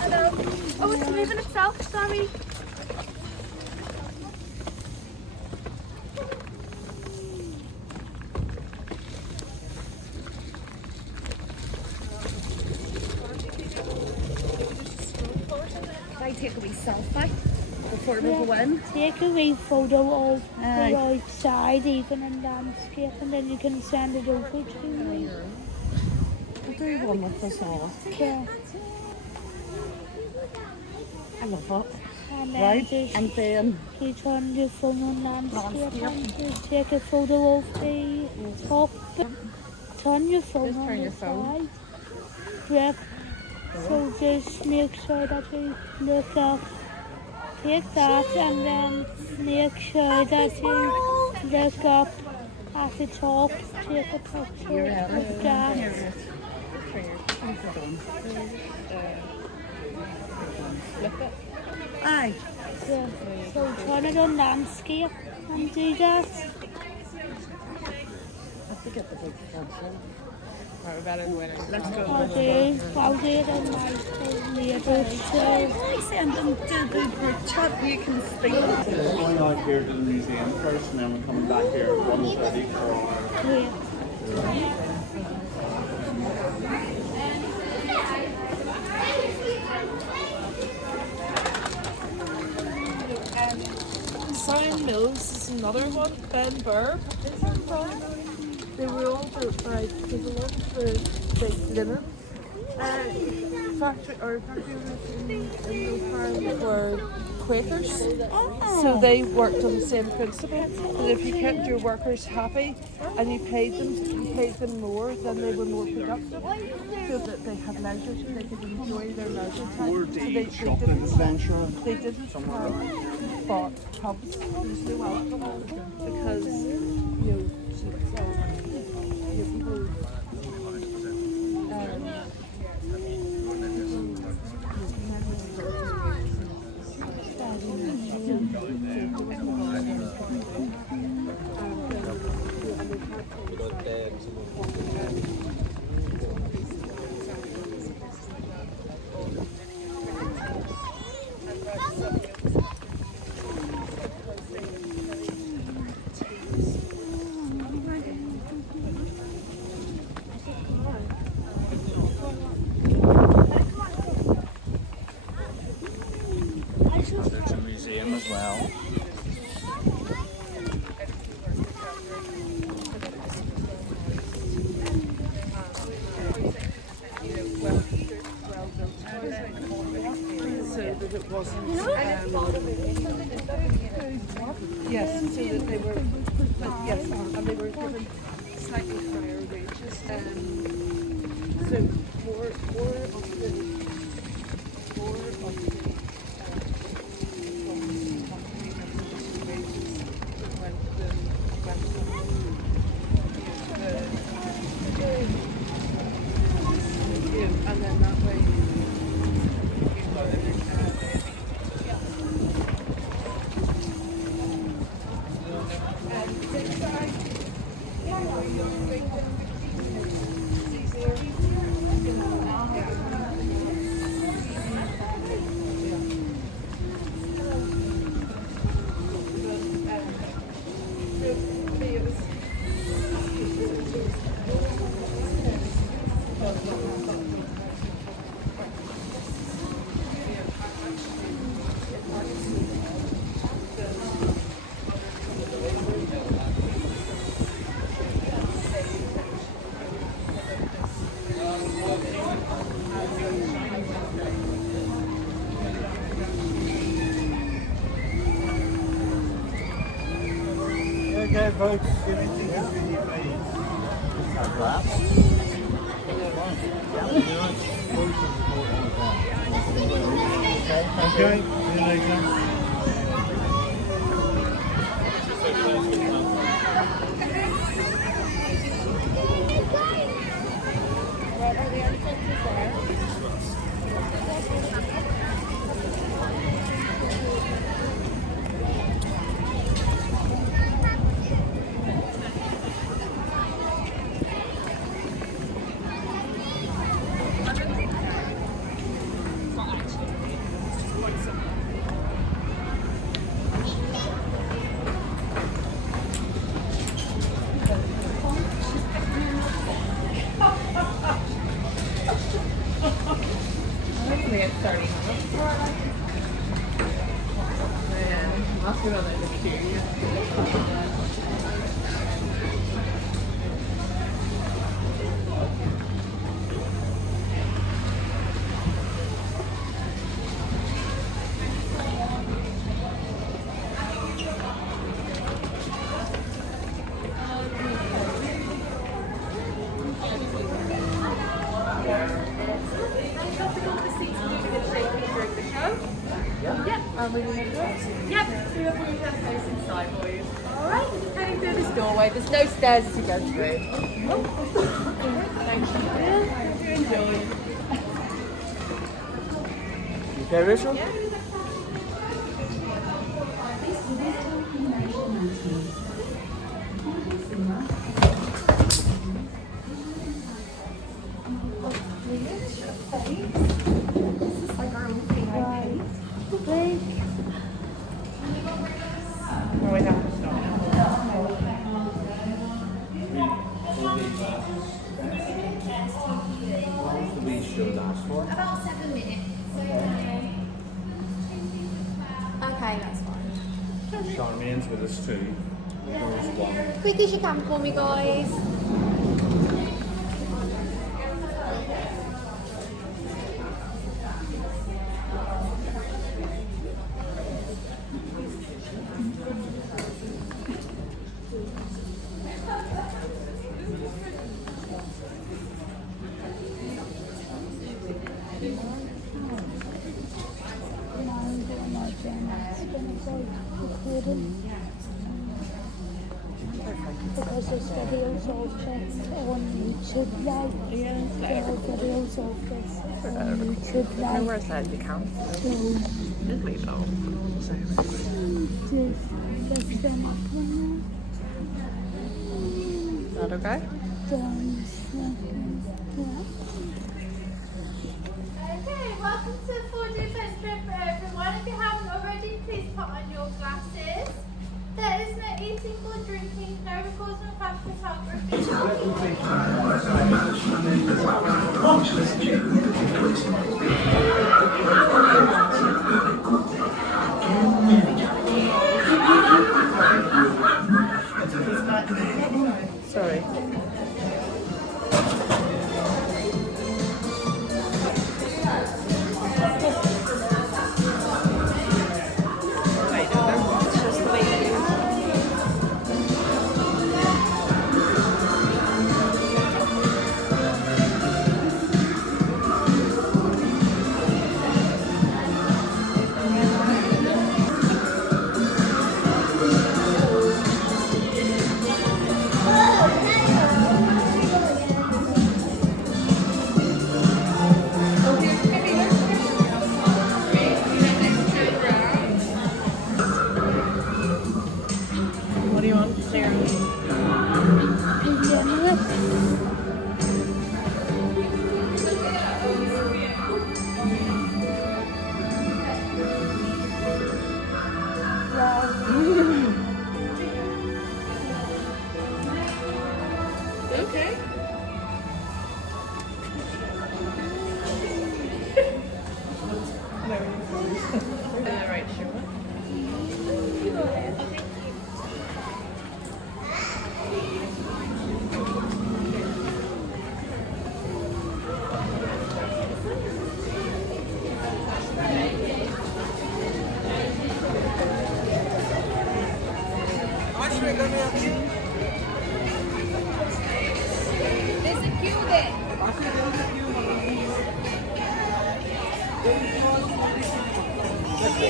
Hello. Oh, it's moving itself, sorry. I take a wee selfie before we go in. Take a wee photo of the outside, even in landscape, and then you can send it over to me. We'll do one with us all. Okay. I love it. And then Right, just and then you turn your phone on landscape and just take a photo of the top. Turn your phone Just on turn the your phone. side. Yeah. So just make sure that you look up. Take that and then make sure that you look up at the top. Take a picture of that. aye. Yeah. So turn it on landscape and do that. I have to get the big pencil. Right, we're better than winning. Let's go. I'll do it on my phone later. So I send them to the group chat. You can speak. We're going out here to the museum first, and then we're coming back here at 1:30 for our... yeah. Sound Mills is another one. Ben Burr. They were all built by, there's a lot of the big linen factory in those times were Quakers. So they worked on the same principle that if you kept your workers happy and you paid them more, then they were more productive. So that they had leisure, so they could enjoy their leisure time. Or So the shopping adventure. they didn't have bought pubs. There's no alcohol because people. There's a museum as well. So that it wasn't. Yes, so that they were, yes, and they were given slightly higher wages. So more of the and then that way Okay, folks, give me tickets with you, please. Okay, see you later. Doorway. There's no stairs as you go through. Thank you. Enjoy. You okay, Rachel? About 7 minutes. Okay, that's fine. Charmaine's with us too. There's one. Quick as you can for me, guys. Because there's videos of this on YouTube Live. There are videos of this on YouTube Live. Where's that account? So, just them up on Is that okay? Okay, welcome to the 4-day bus trip for everyone. If you haven't already, please put on your glasses. There is no eating or drinking, no recording of fast photography. Sorry. What do you want, Sarah? Okay. Right, sure. I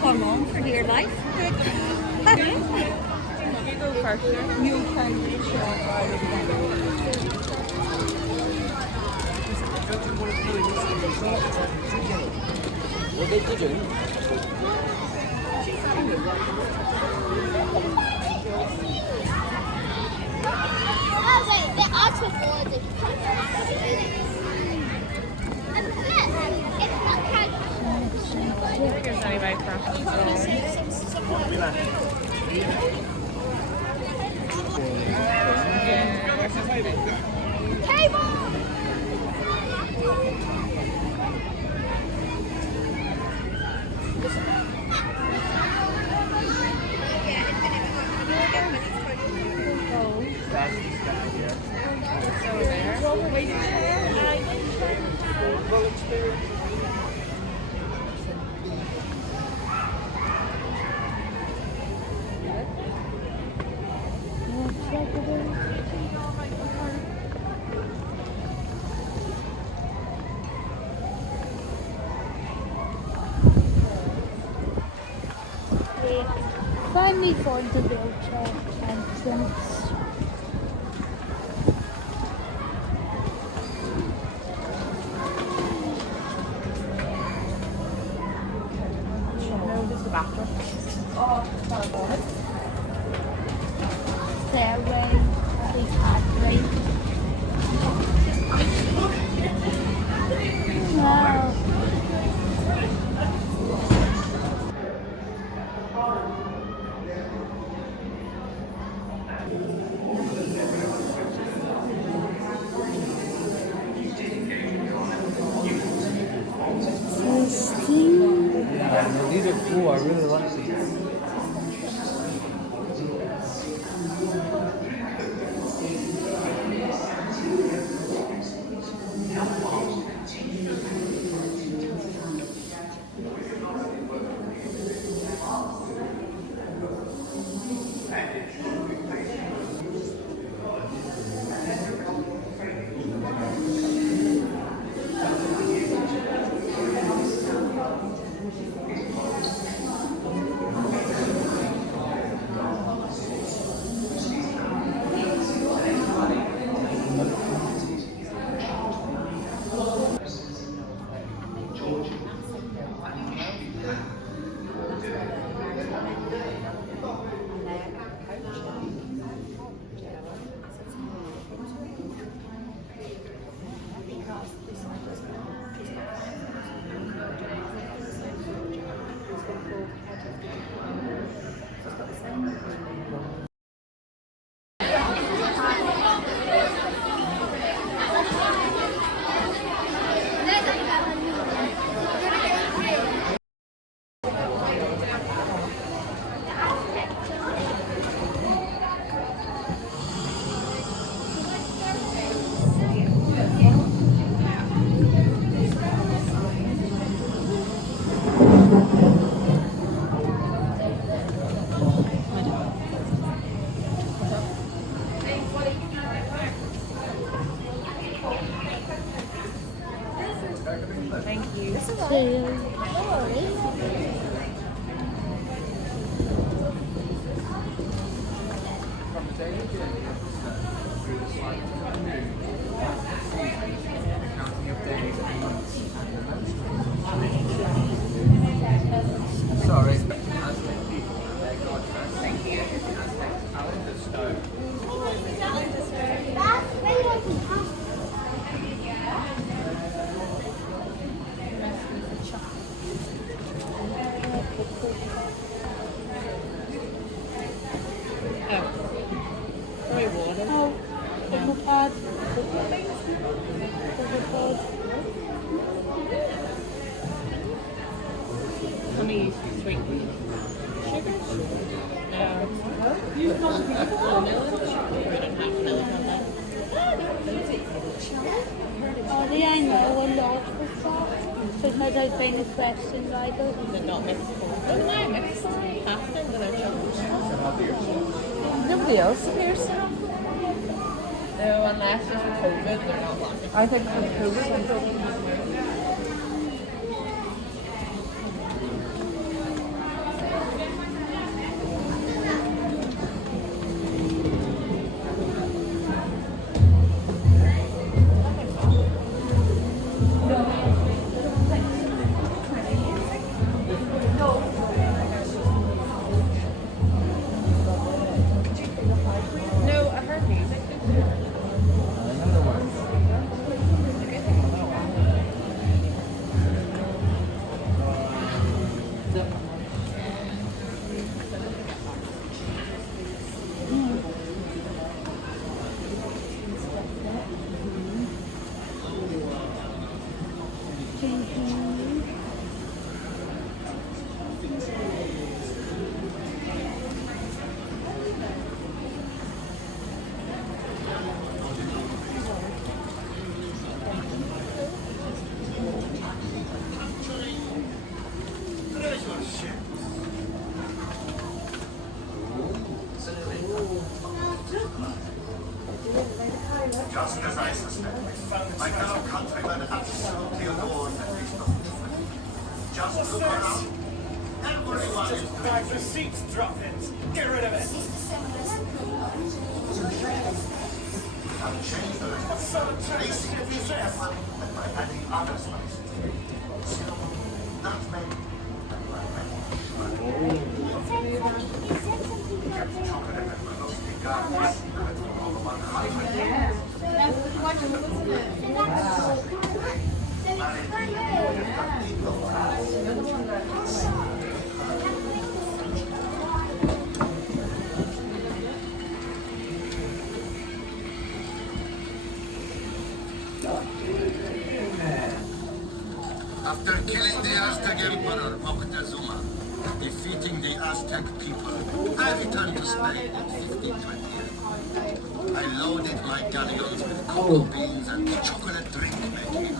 clung on for dear life. You go first there. You can Oh wait, there are two boards. And look, it's not Cadbury. I think there's anybody Table! Finally found the wheelchair entrance. No, just the bathroom. Stairway to Cadbury. Wow. Yeah, these are cool. I really like these. Thank you. Sorry. Oh, the pad. Let me use sweet sugars. No. Only I know a lot of that because I've been a question writer. They're not mixed. What am I mixed? Half of them without chocolate. Nobody else appears to have. No, unless it's for COVID, they're not lacking. I think for COVID. No, I heard music. Just as I suspected, my fellow countrymen absolutely adore the taste of chocolate. Just look around. Everyone is drinking. Receipts drop-ins. Get rid of it. Have changed the recipe, placing the chili pepper and by adding other spices. Nutmeg and by adding kept chocolate and mostly garlic secret for over 100 years. After killing the Aztec Emperor Moctezuma, defeating the Aztec people, I returned to Spain in 1528. I loaded my galleons with cocoa beans and chocolate drink making,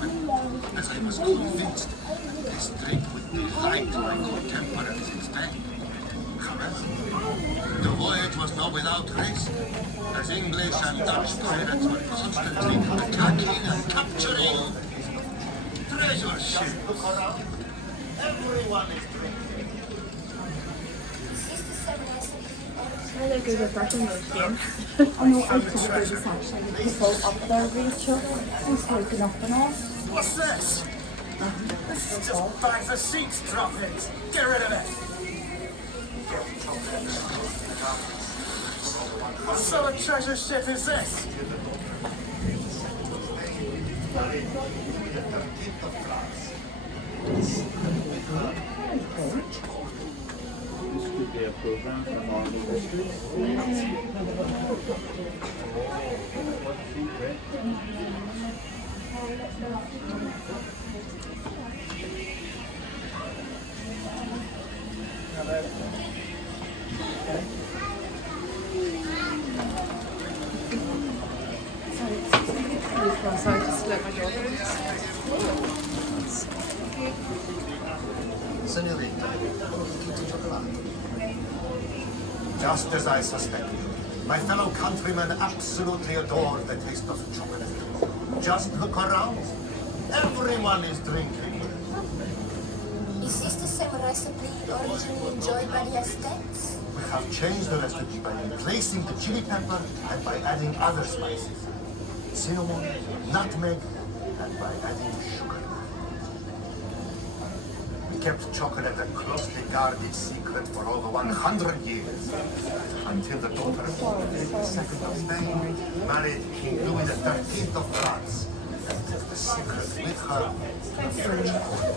as I was convinced that this drink would delight my contemporaries instead. However, the voyage was not without risk, as English and Dutch pirates were constantly attacking and capturing treasure ships. Look around. Everyone is drinking. I like the refreshing those games. I know I probably just actually the people up there, Rachel, who's taking up and all. What's this? This is just bags of seats drop-ins. Get rid of it. What sort of treasure ship is this? This could be a program for normal history. Sorry, just let my daughter. Senorita, just as I suspected, my fellow countrymen absolutely adore the taste of chocolate. Just look around. Everyone is drinking. Is this the same recipe originally enjoyed by the Aztecs? We have changed the recipe by replacing the chili pepper and by adding other spices. Cinnamon, nutmeg, and by adding sugar. We kept chocolate a closely guarded secret for over 100 years, until the daughter of Philip II of Spain married King Louis XIII of France and took the secret with her to the French court.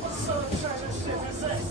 What sort of treasure ship is this?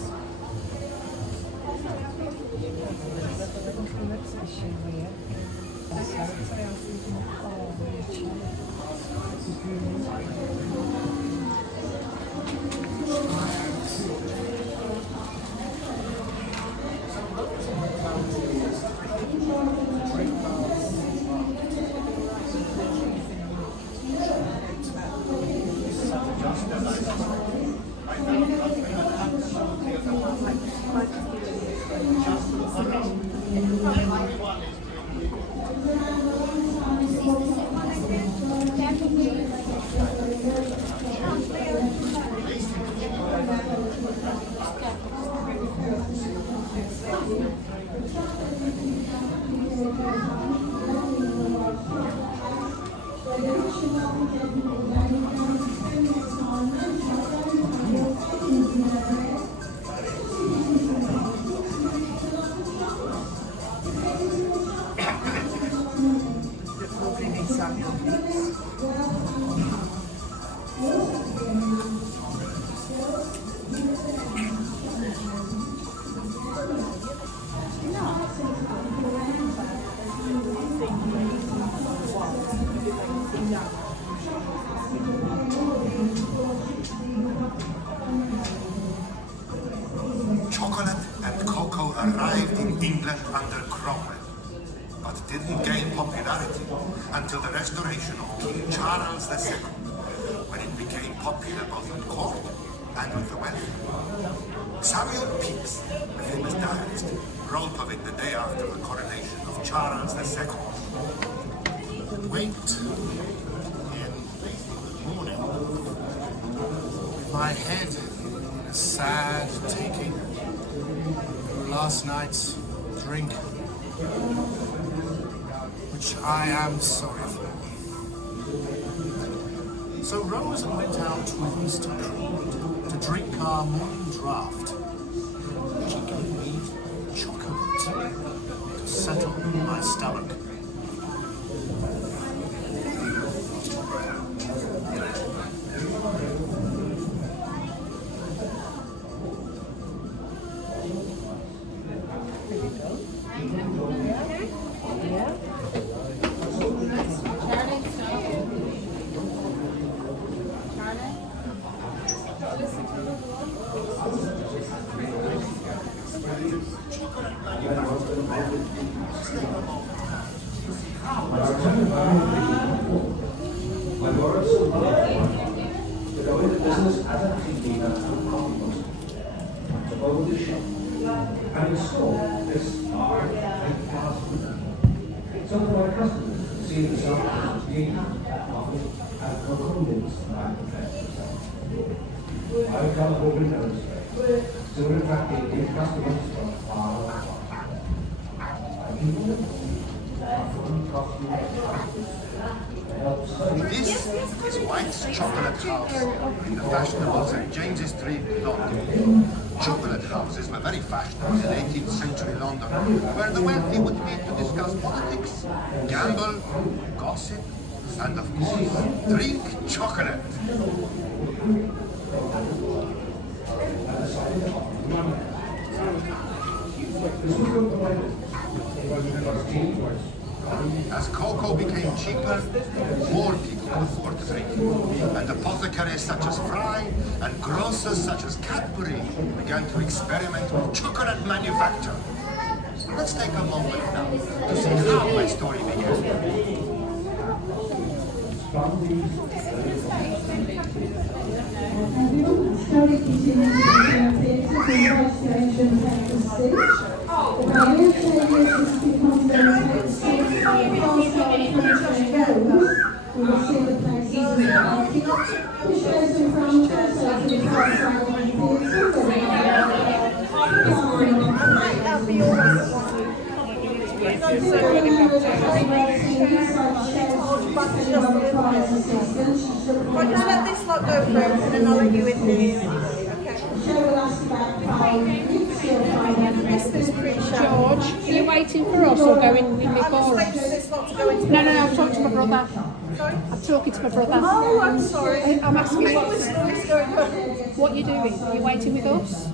Nobody needs Samuel Pepys. Chocolate and cocoa arrived in England under Cromwell, but didn't gain popularity until the restoration of King Charles II, when it became popular both at court and with the wealthy. Samuel Pepys, the famous diarist, wrote of it the day after the coronation of Charles II. Waked in the morning, with my head in a sad taking through last night's drink, which I am sorry for. So rose and went out with Mr. Creed to drink our morning draught. She gave me chocolate to settle my stomach. My daughter is so to go into business as a cleaner and compost, to own the shop, and install this large and fast so that my customers can see themselves as being offered at cocoa mills by professionals. I've got a open nose, soon attracting new customers from far and far. And people are from coffee. This is White's Chocolate House in the fashionable St. James's Street, London. Chocolate houses were very fashionable in 18th century London, where the wealthy would meet to discuss politics, gamble, gossip, and of course, drink chocolate. As cocoa became cheaper, more people could afford to drink it, and apothecaries such as Fry and grocers such as Cadbury began to experiment with chocolate manufacture. Let's take a moment now to see how my story began. Story continues in the restoration prestige. The barrier changes becomes the we will see the places which goes in front also to the far side of the Right, just let this lot go through and then I'll let you in here. George, are you waiting for us or going in before us? No, I'm talking to my brother. Sorry? I'm talking to my brother. Oh, I'm sorry. I'm asking you what you're doing. Are you waiting with us?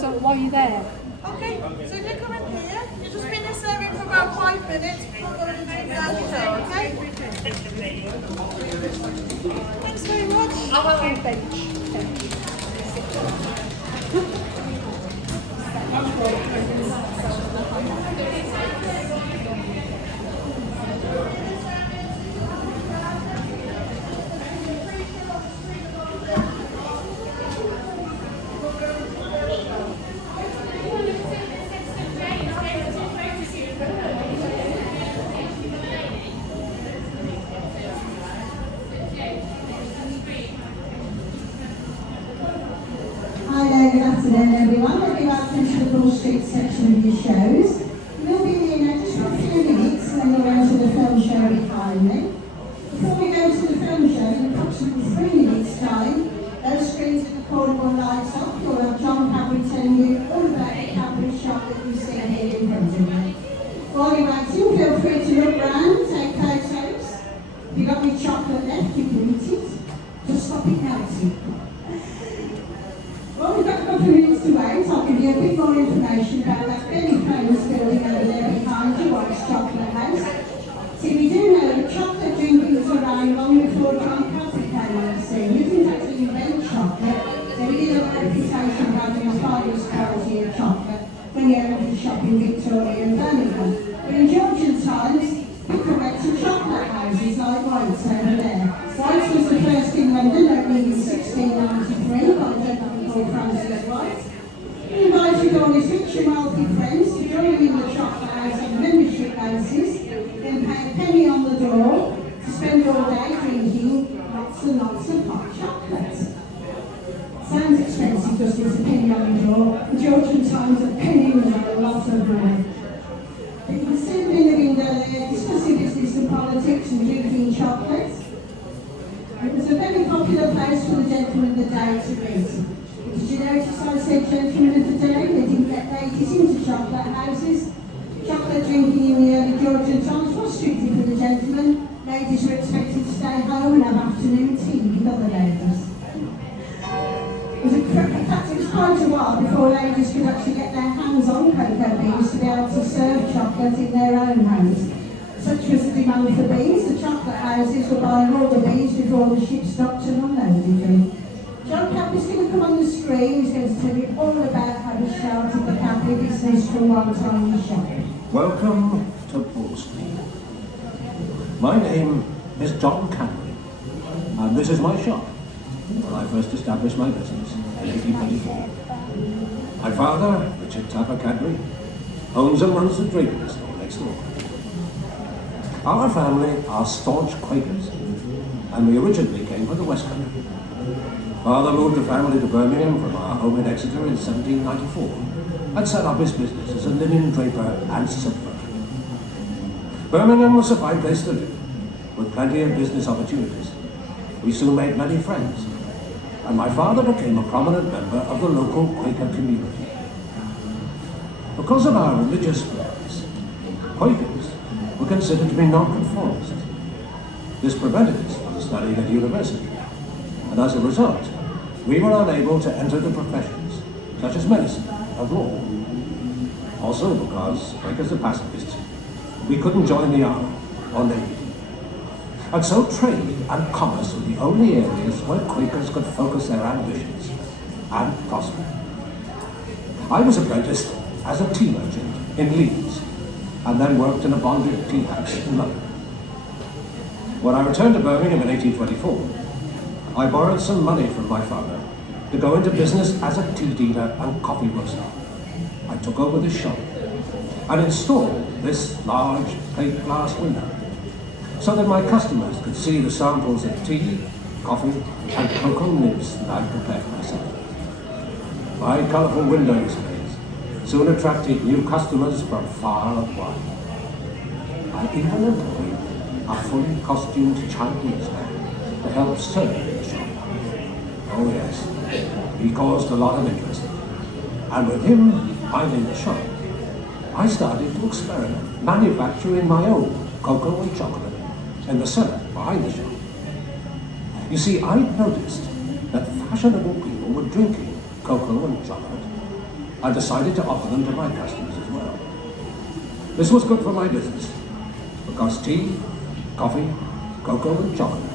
So why are you there? Okay, so if you come in here, you'll just be in this area for about 5 minutes before going into the down, okay? Thanks very much. I will bench. Hi there, good afternoon. approximately 3 minutes' time, those screens at the corner will light up. You'll have John Cadbury telling you all about the Cadbury shop that you see here in front of you. While you're waiting, feel free to look round, take photos. If you've got any chocolate left, you can eat it. Just stop it melting. Well, we've got a couple of minutes to wait. I'll give you a bit more information about that very famous building over there behind you, White's Chocolate House. See, we do know that chocolate drinking was around long before John Cadbury came on the scene. He didn't actually invent chocolate, so he did have a reputation of having the finest quality of chocolate when he opened his shop in Victoria and Birmingham. But in Georgian times, we collected chocolate houses like White's over there. White's was the first in London, opening in 1693 by a gentleman called Francis White. He invited all his rich and wealthy friends to join him in the chocolate house on a membership basis, then pay a penny on the door to spend all day drinking lots and lots of hot chocolate. Sounds expensive, doesn't it? A penny on the door. In Georgian times, a penny was a lot of money. But you can see them in the window there, discussing business and politics and drinking chocolate. It was a very popular place for the gentlemen of the day to meet. Did you notice I said gentlemen of the day? They didn't get ladies into chocolate houses. Chocolate drinking in the early Georgian times was strictly for the gentlemen. Ladies were expected to stay home and have afternoon tea with other ladies. In fact, it was quite a while before ladies could actually get their hands on cocoa beans to be able to serve chocolate in their own homes. Such was the demand for beans, the chocolate houses were buying all the beans before the ship stopped and unloaded them. John Cadbury's going to come on the screen. He's going to tell you all about how he started the Cadbury business for one time in the shop. Welcome to Paul Street. My name is John Cadbury, and this is my shop, where I first established my business in 1824. My father, Richard Tapper Cadbury, owns and runs the drapery store next door. Our family are staunch Quakers, and we originally came from the West Country. Father moved the family to Birmingham from our home in Exeter in 1794 and set up his business as a linen draper and silver. Birmingham was a fine place to live, with plenty of business opportunities. We soon made many friends, and my father became a prominent member of the local Quaker community. Because of our religious beliefs, Quakers were considered to be nonconformists. This prevented us from studying at university, and as a result, we were unable to enter the professions, such as medicine and law. Also because Quakers are pacifists, we couldn't join the army or navy. And so trade and commerce were the only areas where Quakers could focus their ambitions and prosper. I was apprenticed as a tea merchant in Leeds, and then worked in a bonded tea house in London. When I returned to Birmingham in 1824, I borrowed some money from my father to go into business as a tea dealer and coffee roaster. I took over this shop and installed this large plate glass window so that my customers could see the samples of tea, coffee, and cocoa nibs that I prepared myself. My colourful window displays soon attracted new customers from far and wide. I even employed a fully costumed Chinese man to help serve the shop. Oh yes, he caused a lot of interest. And with him minding the shop, I started to experiment, manufacturing my own cocoa and chocolate in the cellar behind the shop. You see, I'd noticed that fashionable people were drinking cocoa and chocolate. I decided to offer them to my customers as well. This was good for my business, because tea, coffee, cocoa and chocolate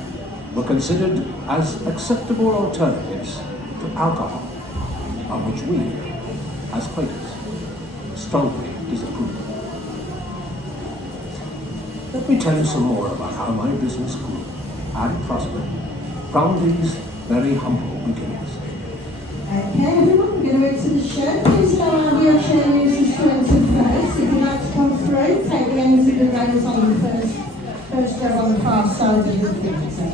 were considered as acceptable alternatives to alcohol, of which we, as Quakers, strongly disapprove. Let me tell you some more about how my business grew and prospered from these very humble beginnings. Okay, everyone, we're going to enter the show. Please allow our wheelchair users to enter first. If you'd like to come through, take the ends of the rails on the first row on the far side of the theatre.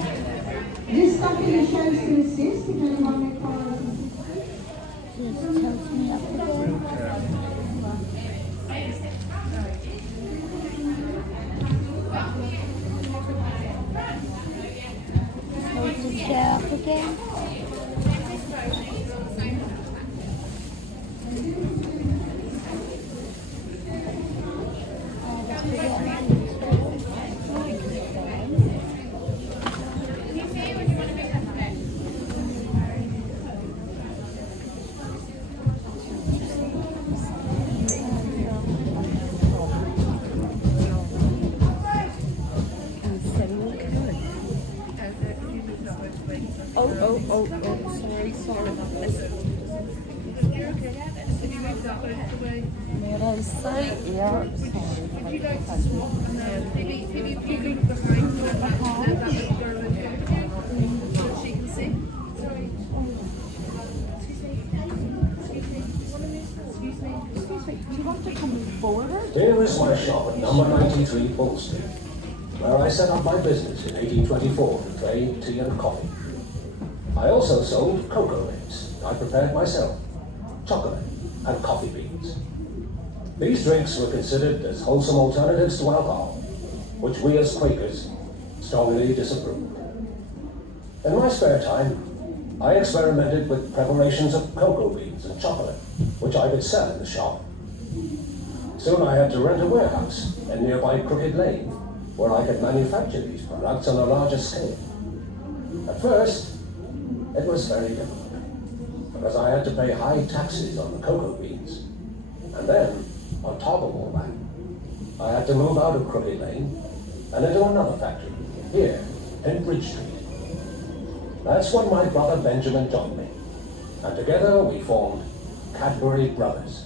It is stuck in the shows to assist if anyone requires assistance. Just tells me up to go. again. Sorry. May I say, yeah, Here is my shop at number 93 Bull Street, where I set up my business in 1824 to trade tea and coffee. I also sold cocoa nibs I prepared myself, chocolate and coffee beans. These drinks were considered as wholesome alternatives to alcohol, which we as Quakers strongly disapproved. In my spare time, I experimented with preparations of cocoa beans and chocolate, which I could sell in the shop. Soon I had to rent a warehouse in nearby Crooked Lane, where I could manufacture these products on a larger scale. At first, it was very difficult, because I had to pay high taxes on the cocoa beans. And then, on top of all that, I had to move out of Crooked Lane and into another factory, here in Bridge Street. That's when my brother Benjamin joined me, and together we formed Cadbury Brothers.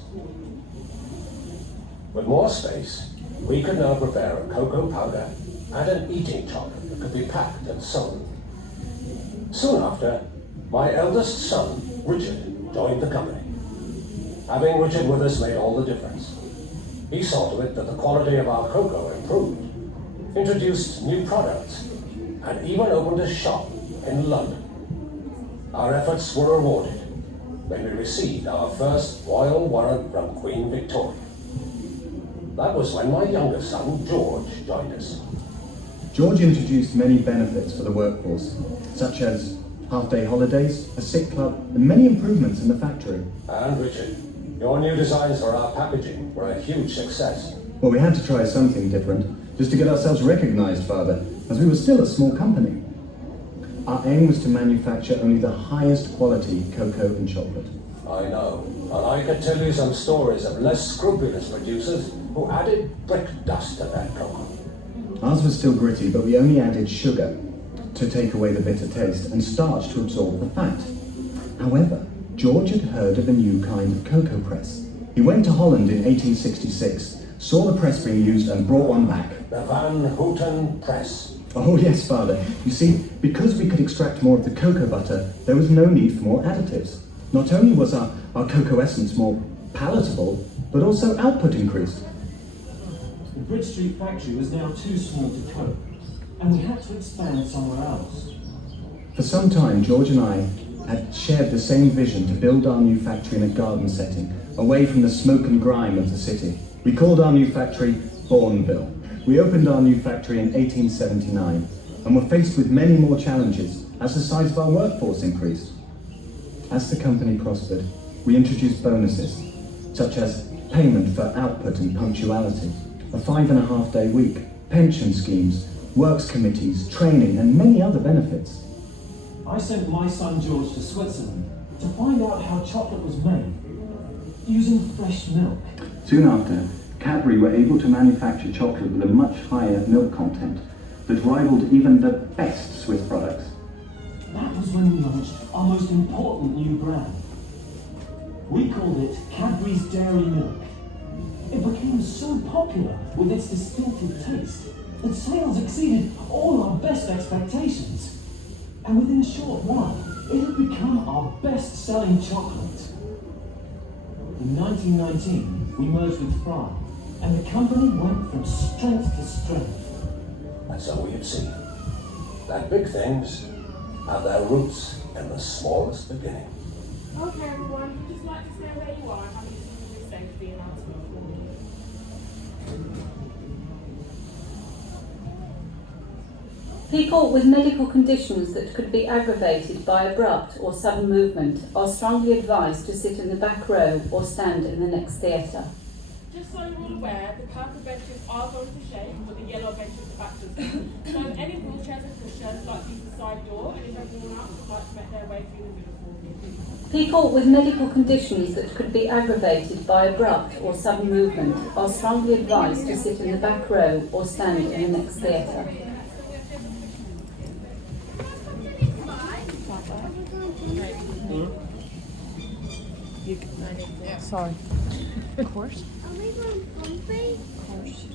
With more space, we could now prepare a cocoa powder and an eating chocolate that could be packed and sold. Soon after, my eldest son, Richard, joined the company. Having Richard with us made all the difference. He saw to it that the quality of our cocoa improved, introduced new products, and even opened a shop in London. Our efforts were rewarded when we received our first royal warrant from Queen Victoria. That was when my younger son, George, joined us. George introduced many benefits for the workforce, such as half-day holidays, a sick club, and many improvements in the factory. And Richard, your new designs for our packaging were a huge success. Well, we had to try something different, just to get ourselves recognized, Father, as we were still a small company. Our aim was to manufacture only the highest quality cocoa and chocolate. I know, and I could tell you some stories of less scrupulous producers who added brick dust to their cocoa. Ours was still gritty, but we only added sugar to take away the bitter taste and starch to absorb the fat. However, George had heard of a new kind of cocoa press. He went to Holland in 1866, saw the press being used and brought one back. The Van Houten press. Oh yes, Father. You see, because we could extract more of the cocoa butter, there was no need for more additives. Not only was our cocoa essence more palatable, but also output increased. The Bridge Street factory was now too small to cope, and we had to expand somewhere else. For some time, George and I had shared the same vision to build our new factory in a garden setting, away from the smoke and grime of the city. We called our new factory Bourneville. We opened our new factory in 1879, and were faced with many more challenges as the size of our workforce increased. As the company prospered, we introduced bonuses, such as payment for output and punctuality, a 5.5-day week, pension schemes, works committees, training, and many other benefits. I sent my son George to Switzerland to find out how chocolate was made, using fresh milk. Soon after, Cadbury were able to manufacture chocolate with a much higher milk content that rivaled even the best Swiss products. That was when we launched our most important new brand. We called it Cadbury's Dairy Milk. It became so popular with its distinctive taste that sales exceeded all our best expectations. And within a short while, it had become our best-selling chocolate. In 1919, we merged with Fry, and the company went from strength to strength. And so we have seen that big things have their roots in the smallest beginning. Okay, everyone, if you'd just like to stay where you are, I'm using the safety announcement. People with medical conditions that could be aggravated by abrupt or sudden movement are strongly advised to sit in the back row or stand in the next theatre. Just so you're all aware, the purple benches are going to shake, but the yellow benches at the back doesn't. So any wheelchairs and cushions like use the side door, and if everyone else would like to make their way through the middle for me. People with medical conditions that could be aggravated by abrupt or sudden movement are strongly advised to sit in the back row or stand in the next theatre. Sorry. Of course. Of course.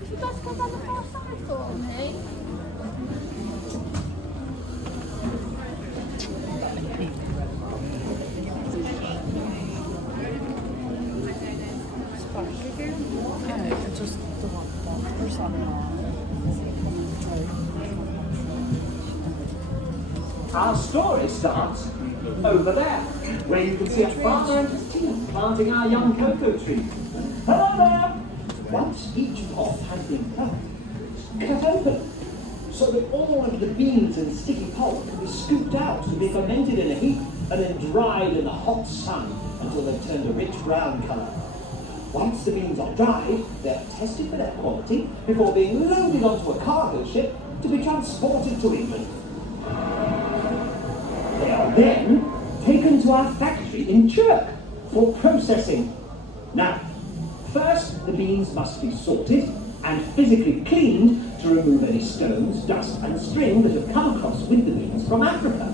If you guys come down the far side for me. Just the one. There's Our story starts over there, where you can see a farmer and his team planting our young cocoa trees. Hello there! Once each pot has been cut open, so that all of the beans and sticky pulp can be scooped out to be fermented in a heap and then dried in the hot sun until they've turned a rich brown colour. Once the beans are dried, they are tested for their quality before being loaded onto a cargo ship to be transported to England. They are then taken to our factory in Chirk for processing. Now, first the beans must be sorted and physically cleaned to remove any stones, dust and string that have come across with the beans from Africa.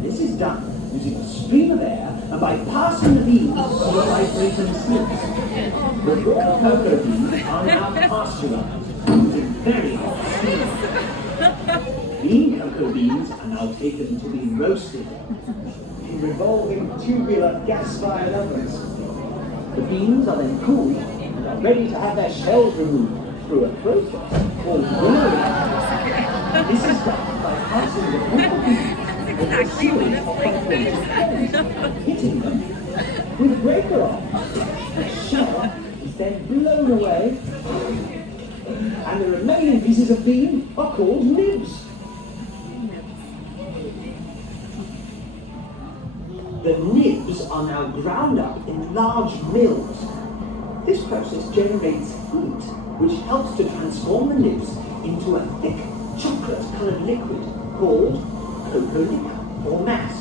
This is done using a stream of air and by passing the beans through the vibrating slips. The raw cocoa beans are now pasteurized using very hot steam. Bean cocoa beans are now taken to be roasted in revolving tubular gas-fired ovens. The beans are then cooled and are ready to have their shells removed through a process called winnowing. This is done by passing the cocoa beans with a series of vibrating hitting them with breaker arms. The shell is then blown away, and the remaining pieces of bean are called nibs. The nibs are now ground up in large mills. This process generates heat, which helps to transform the nibs into a thick chocolate-coloured liquid called cocoa liquor or mass.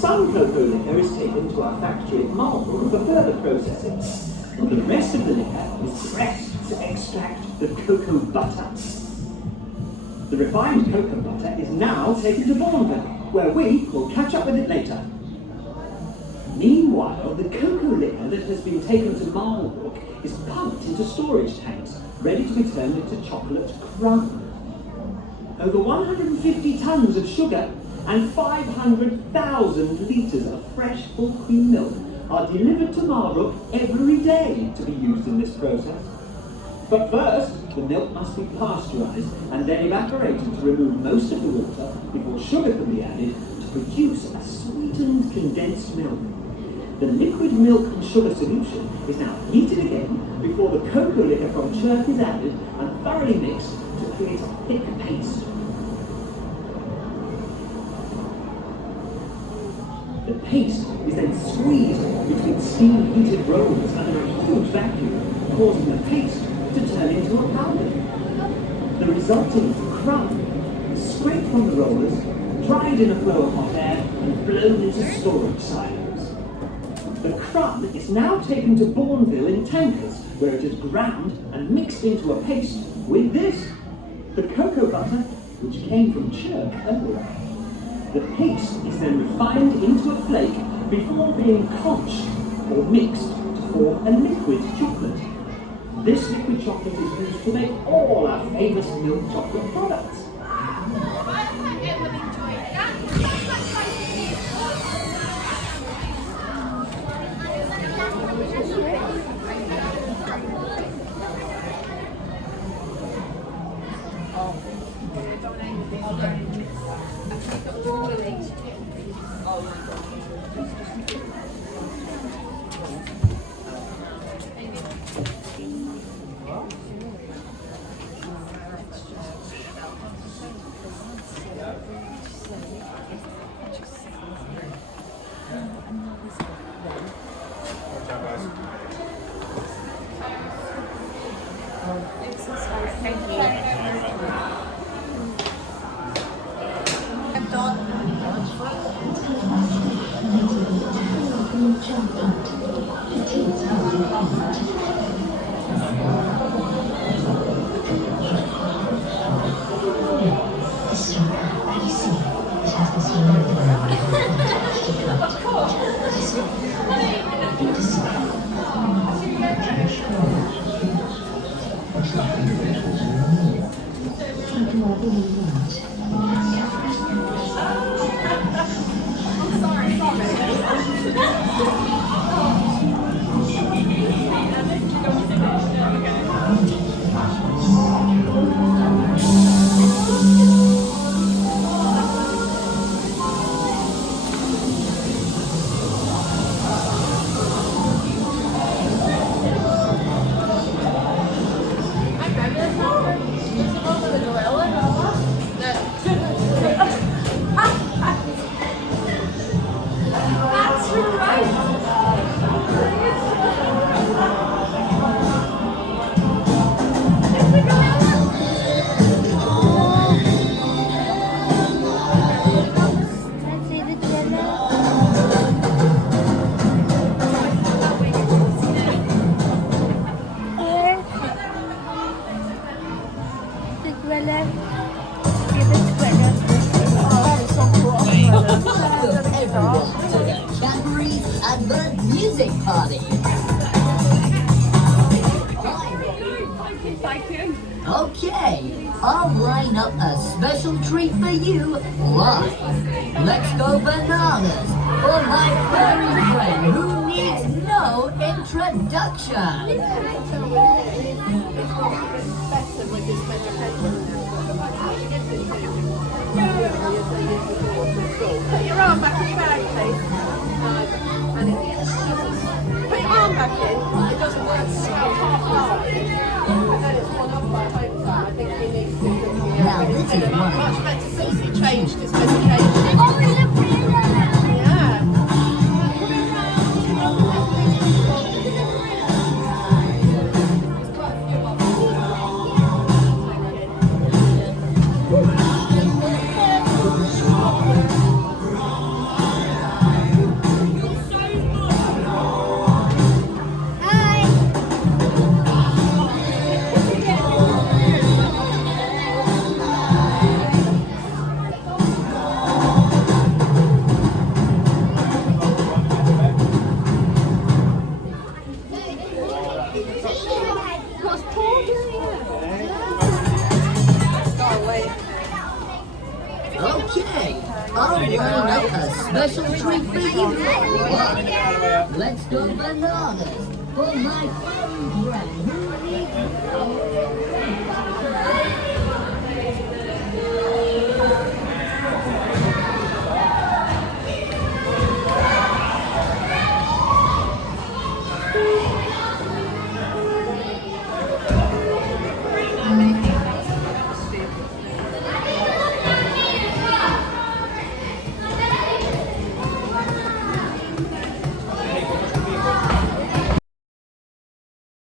Some cocoa liquor is taken to our factory at Marlborough for further processing. The rest of the liquor is pressed to extract the cocoa butter. The refined cocoa butter is now taken to Bourneville, where we will catch up with it later. Meanwhile, the cocoa liquor that has been taken to Marlborough is pumped into storage tanks, ready to be turned into chocolate crumb. Over 150 tons of sugar and 500,000 litres of fresh full cream milk are delivered to Marlborough every day to be used in this process. But first, the milk must be pasteurised and then evaporated to remove most of the water before sugar can be added to produce a sweetened condensed milk. The liquid milk and sugar solution is now heated again before the cocoa liquor from Chirk is added and thoroughly mixed to create a thick paste. The paste is then squeezed between steam-heated rolls under a huge vacuum, causing the paste to turn into a powder. The resulting crumb is scraped from the rollers, dried in a flow of hot air, and blown into storage silos. The crumb is now taken to Bourneville in tankers, where it is ground and mixed into a paste with this, the cocoa butter, which came from Chirk earlier. The paste is then refined into a flake before being conched or mixed to form a liquid chocolate. This liquid chocolate is used to make all our famous milk chocolate products. Thank you. I'm done. Welcome everyone to the Cadbury Advent Music Party. Okay, I'll line up a special treat for you live. Let's go bananas for my furry friend who needs no introduction. Put your arm back in your bag, please. Put your arm back in. It doesn't work. Now this is one. Much better since it changed its specification. Oh, yeah. Okay, I'll line up a special treat for you. Let's go bananas for my furry friend who needs